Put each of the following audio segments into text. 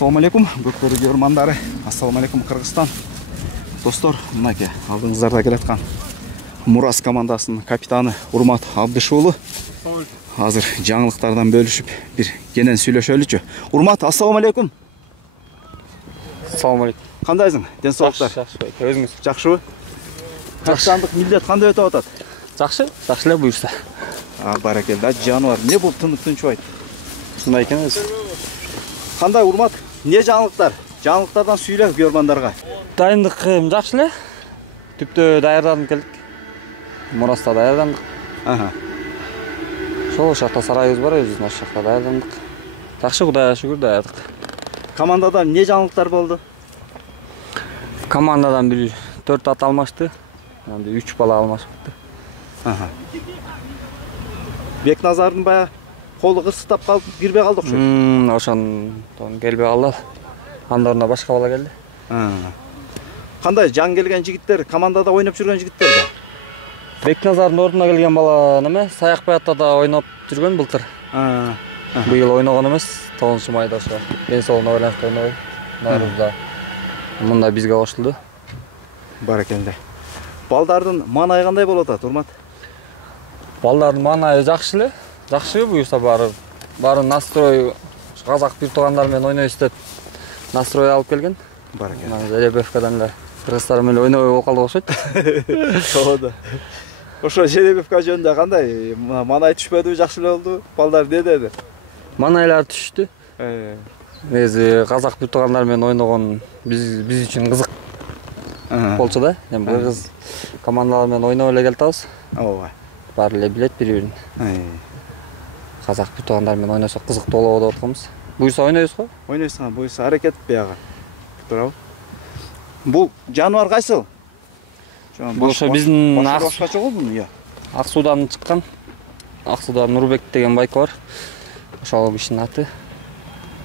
Ассаламу алейкум, көкбөрі көрмандары. Ассаламу алейкум, Қырғызстан. Достор, мынаке алдыңыздарда келатқан Мурас командасының капитаны Урмат Абдышуулу. Азыр жаңылықтардан бөлішіп бір кенен сүйлөшөлүчү. Урмат, ассаламу алейкум. Ассаламу алейкум. Кандайсың? Денсаулыктар? Жакшы, өзүңүз? Жакшыбы? Капитандык милдет кандай өтүп атат? Жакшы эле буюрса. Баракелде, жануар. Не болуп тынчыбайт? Ушундай экен өзү. Кандай Урмат? Не жаңылыктар? Жаңылыктардан сүйлө көрмандарга. Дайындык жакшы эле. Түптө даярданып келдик. Мураста даярдандык. Ошол жакта сарайыбыз бар, өзүбүздүн ошол жакта даярдандык. Жакшы, Кудайга шүгүр даярдык. Командада не жаңылыктар болду? Командадан бир 4 ат алмашты. Анда 3 бала алмашыпты. Бекназардын бая колу кырсыктап калып кирбей калды окшойт. Ошондон келбей калды. Анда ордуна башка бала келди. Кандай жан келген жигиттер, командада ойноп жүргөн жигиттер да? Бекназардын ордуна келген бала неме? Саякбаятта да ойноп жүргөн былтыр. Быйыл ойногон эмес, 9 майда ошо. Ден соолугуна байланыштуу ойнобой. Наурузда мында бизге кошулду. Баракелде. Балдардын маанайы кандай болуп атат, Урмат? Балдардын маанайы жакшы эле. Жакшы буюрса баары настрой казак бир туугандар менен ойнойбуз деп настрой алып келген. Баракелде. Жеребевкадан эле кыргыздар менен ойнобой болуп калды окшойт. Ооба. Ошо Жеребевка жөнүндө кандай маанай түшпөдүбү, жакшы эле болду? Балдар не деди? Маанайлар түштү. Негизи казак бир туугандар менен ойногон биз үчүн кызык болчу да. Эми кыргыз командалар менен ойноп эле келатабыз. Ооба. Баары эле билет бири-бирин. Казак бир туугандар менен ойносок кызыктуу болобу деп атканбыз. Буюрса ойнойбуз го? Ойнойсуң, буюрса аракет бияга. Туурабы? Бул жануар кайсыл? Ошо биздин башка чогулдун, ыя. Ак Суудан чыккан. Ак Сууда Нурбек деген байкы бар. Ошол кишинин аты.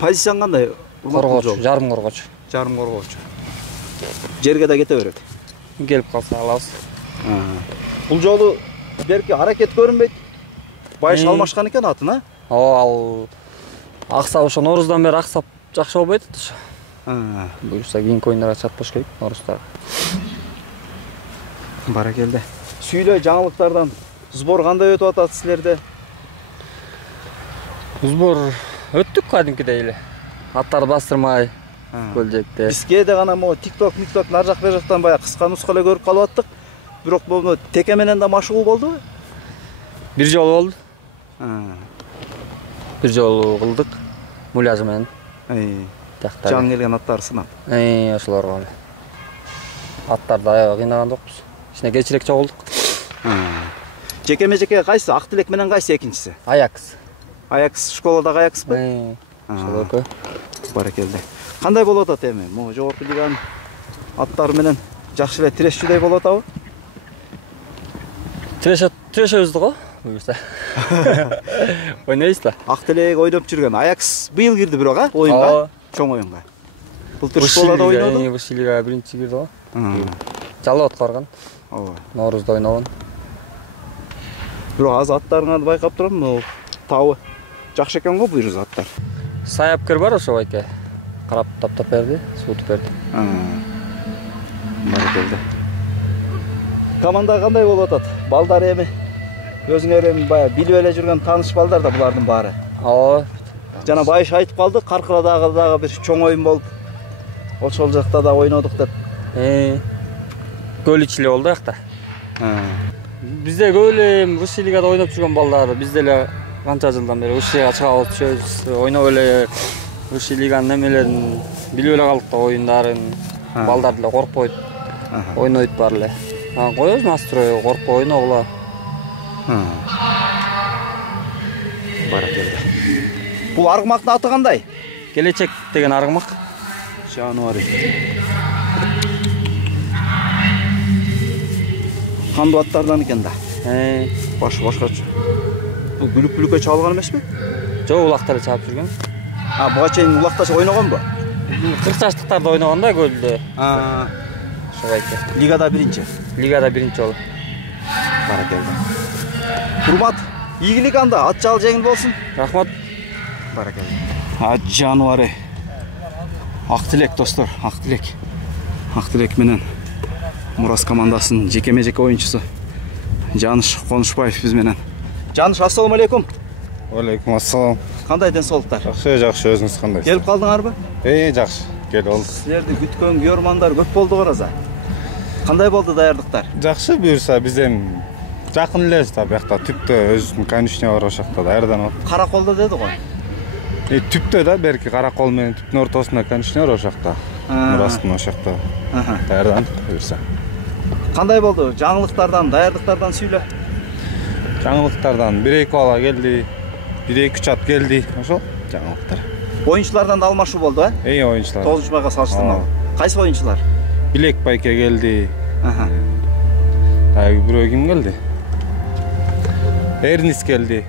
Позицияң кандай? Коргоочу, жарым коргоочу. Жарым коргоочу. Жерге да кете берет. Келип калса алабыз. Бул жолу берки аракет көрүнбөйт. Байыш алмашкан экен атын, а? Ооба, ал аксап ошо Нооруздан бери аксап жакшы болбойт ошо. Буюрса кийинки оюндарга чаппаш керек, Ноорузда. Баракелде. Сүйлө жаңылыктардан сбор кандай өтүп атат силерде? Сбор өттүк кадимкидей эле. Аттарды бастырмай, көлжекте. Биз кээде гана могу TikTok, нар жак бер жактан бая кыска нуска эле көрүп калып аттык. Бирок бул теке менен да машыгуу болдубу? Бир жолу болду. Бир жолу кылдык. Муляжы менен. Жан келген аттар сынап. Ошолорго. Аттарды аябай кыйнаган жокпуз. Кичине кечирээк чогулдук. Жекеме-жеке кайсы? Актилек менен кайсы экинчиси? Аякс. Аякс школадагы Аякспы? Ошол экөө. Баракелде. Кандай болуп атат эми? Могу жогорку лиганын аттары менен жакшы эле тирешчүдөй болуп атабы? Тирешебиз го, буюрса. Ойнойбуз да. Актилек ойноп жүргөн Аякс быйыл кирди бирок, а? Оюнга, чоң оюнга. Былтыр школада ойноду. Бушилига биринчи кирди го. Жалал отко барган. Ооба. Ноорузда ойногон. Бирок азыр аттарыңарды байкап турам, табы жакшы экен го буюрса аттар. Саяпкер бар ошо байке. Карап таптап берди, суутуп берди. Баракелде. Команда кандай болуп атат? Балдар эми өзүңөр эми бая билип эле жүргөн тааныш балдар да булардын баары. Ооба. Жана байыш айтып калды, Каркырадагы бир чоң оюн болуп, ошол жакта да ойнодук деп. Гол ичиле болду акта. Бизде көп эле Вышилигада ойноп жүргөн балдар, бизде эле канча жылдан бери Вышилига чыгабыз, түшөбүз, ойноп эле Вышилиганын немелерин билип эле калдык да, оюндарын. Балдар деле коркпойт. Ойнойт баары эле. Коебуз настрой, коркпой ойногула. Баракелде. Бул аргымактын аты кандай? Келечек деген аргымак. Жануар. Кандуу аттардан экен да. Башкача. Бул бүлүк-бүлүккө чабылган эмеспи? Жок, улакта эле чаап жүргөн. Буга чейин улакта ойногонбу? 40 жаштыктарда ойногон да көлдө. Ошо экен. Лигада биринчи. Лигада биринчи болду. Баракелде. Урмат, ийгилик анда, ат жал жеңил болсун. Рахмат. Баракелде. Ат жануары. Ақтілек достор, Ақтілек менен Мурас командасының жекеме-жеке ойыншысы Жаныш Қонышбаев біз менен. Жаныш, ассаламу алейкум. Алейкум ассалам. Қандай денсаулықтар? Жақсы, өзіңіз қандай? Келіп қалдыңар ба? Жақсы, кел олды. Сіздерді күткен көрмандар көп болды қараса. Қандай болды даярдықтар? Жақсы бұйырса, бізден жақын лез та, бияқта түпті өзінің конюшня бар ошақта даярдан от. Қарақолда деді ғой. Түпті да, берки қарақол менен түптің ортасында конюшня бар ошақта. Мурастың ошақта даярдан бұйырса. Қандай болды? Жаңылықтардан, даярдықтардан сөйле. Жаңылықтардан 1-2 бала келді, 1-2 ат келді, ошол жаңылықтар. Ойыншылардан да алмашу болды, а? Ойыншылар. 9 байға салыштырмалы. Қайсы ойыншылар? Билек байке келді. Бирөө ким келди? Эрнис келди.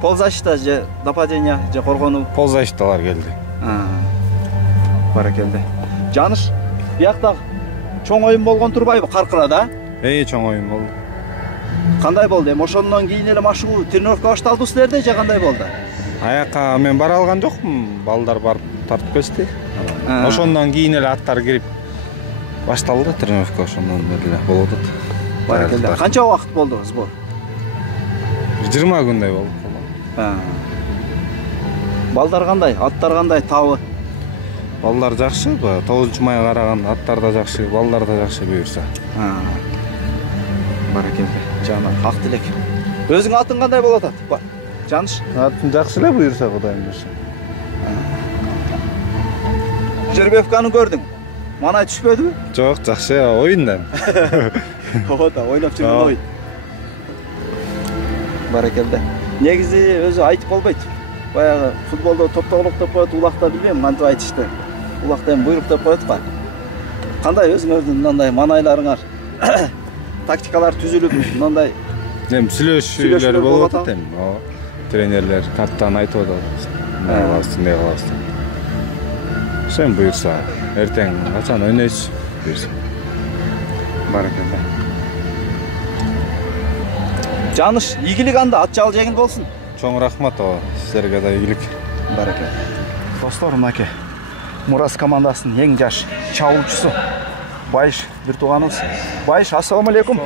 Ползащита же нападение же коргонуу. Ползащиталар келди. Баракелде. Жаныш, биякта чоң ойын болгон турбайбы Каркырада? Чоң ойын болду. Кандай болду? Ошондон кийин эле машыгуу тренировка башталды силерде же кандай болду? Аяка мен бара алган жокмун. Балдар барып тартып келишти. Ошондон кийин эле аттар кирип башталды тренировка, ошондон эле болуп атат. Баракелде. Канча убакыт болду сбор? 20 күндөй болду. Балдар кандай? Аттар кандай? Табы? Балдар жакшы, 9-майга караганда аттар да жакшы, балдар да жакшы буюрса. Баракелде. Жана Ақтілек. Өзүң атың кандай болуп атат? Жаныш? Атым жакшы эле буюрса, Кудайым буюрса. Жербевканы көрдүң? Манай түшпөдүбү? Жок, жакшы, оюндан. Оода, ойноп жүргөн ойын. Баракелде. Негизи өзү айтып болбойт. Баягы футболдо топтогулук деп коет, улакта билбейм, кантип айтышты. Улакта эми буйрук деп коет го. Кандай өзүңөрдүн мындай манайларыңар, тактикалар түзүлүп, мындай эми сүйлөшүүлөр болуп атат эми. Тренерлер, капитан айтып атат. Мындай кылабыз. Сен буюрса, эртең качан ойнойсуз? Буюрса. Баракелде. Жаныш, ийгилик анда, ат жал жеңил болсун. Чоң рахмат, силерге да ийгилик. Баракелде. Достор, мынакей Мурас командасынын эң жаш чабуучусу Байыш бир тууганыбыз. Байыш, ассаламу алейкум.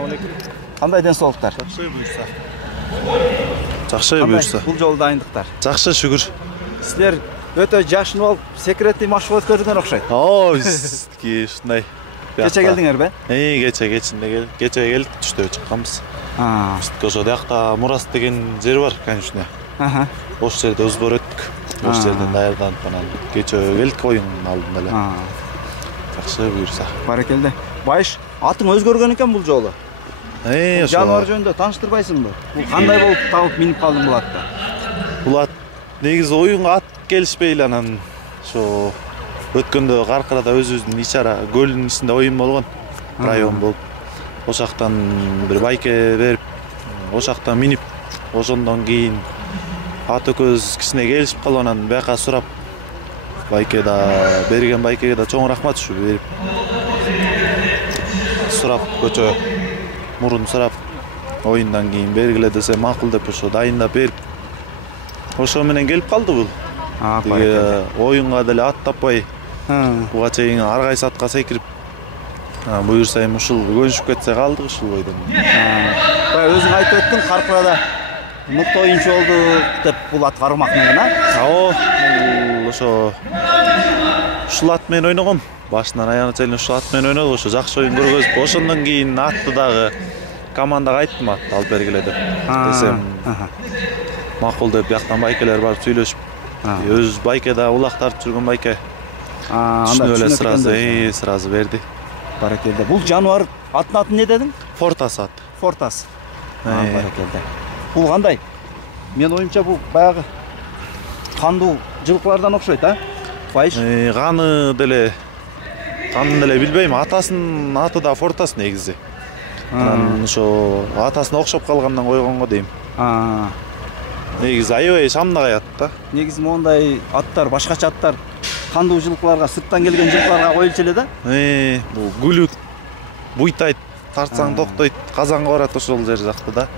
Кандай денсаулыктар? Жакшы буюрса. Бул жолу дайындыктар. Жакшы, шүгүр. Силер өтө жашын болуп, секретный машык өткөргөн окшойт. Бизки ушундай. Кече келдиңер бе? Кече келдик, түштө чыкканбыз. Ошо биякта Мурас деген жер бар, конечно. Ошол жерде сбор өттүк. Ошол жерден даярданып анан кече келдик оюндун алдында эле. Жакшы буюрса. Баракелде. Байыш, атың өзгөргөн экен бул жолу. Ошо. Жаныбар жөнүндө тааныштырбайсыңбы? Бул кандай болуп табып минип калдың бул атта? Бул ат негизи оюнга ат келишпей эле анан ошо өткөндө Каркырада өзүбүздүн ичара көлдүн ичинде оюн болгон. Район болуп. Ошактан бир байке берип, ошактан минип, ошондон кийин ат экөөбүз кичине келишип калып анан бияка сурап, байке да берген байкеге да чоң рахмат ушу берип. Сурап көчө мурун сурап, оюндан кийин бергиле десе макул деп ошо дайындап берип. Ошо менен келип калды бул. Оюнга деле ат таппай, буга чейин ар кайсы атка секирип, буюрса эми ушул көнүшүп кетсе калдык ушул бойдон. Баягы өзүң айтып өттүң, Каркырада мыкты оюнчу болду деп бул ат кармак менен, бул ошо ушул ат менен ойногом. Башынан аягына чейин ушул ат менен ойнодук, ошо жакшы оюн көргөзүп, ошондон кийин атты дагы командага айттым, атты алып бергиле деп. Десем, макул деп бияктан байкелер барып сүйлөшүп, өз байке да улактарып жүргөн байке. Анда эле сразу берди. Баракелде. Бул жаныбар аттын аты эмне дедиң? Фортас ат. Фортас. Баракелде. Бул кандай? Мен оюмча бул баягы кандуу жылкылардан окшойт, Байыш? Канын деле билбейм. Атасынын аты да Фортас негизи. Анан ошо атасына окшоп калгандан койгонго дейм. Негизи аябай шамдагай ат да. Негизи мондай аттар, башкача аттар кандуу жылкыларга, сырттан келген жылкыларга коюлчу эле да? Бул күлүк, буйтайт, тартсаң токтойт, казанга барат ошол жер жакта да.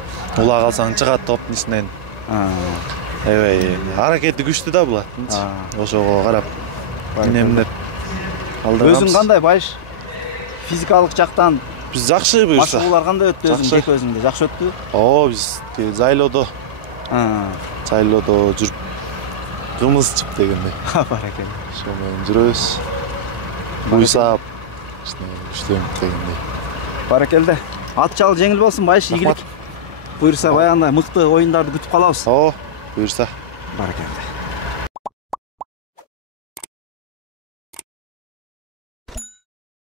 Ула калсаң чыгат топтун ичинен. Аябай аракети күчтүү да бул аттын. Ошого карап эмнеп Өзүң кандай байыш? Физикалык жактан Биз жакшы буюрса. машыгуулар кандай өттү өзүң Жакшы. жеке өзүңдө? Жакшы өттү? Биз зайлоодо жүрүп кымыз чып дегендей. Баракелде. Ошол менен жүрөбүз. Буйсап, иштейм дегендей. Баракелде. Ат чал жеңил болсун байыш, ийгилик. Буюрса баягындай мыкты оюндарды күтүп калабыз. Буюрса. Баракелде.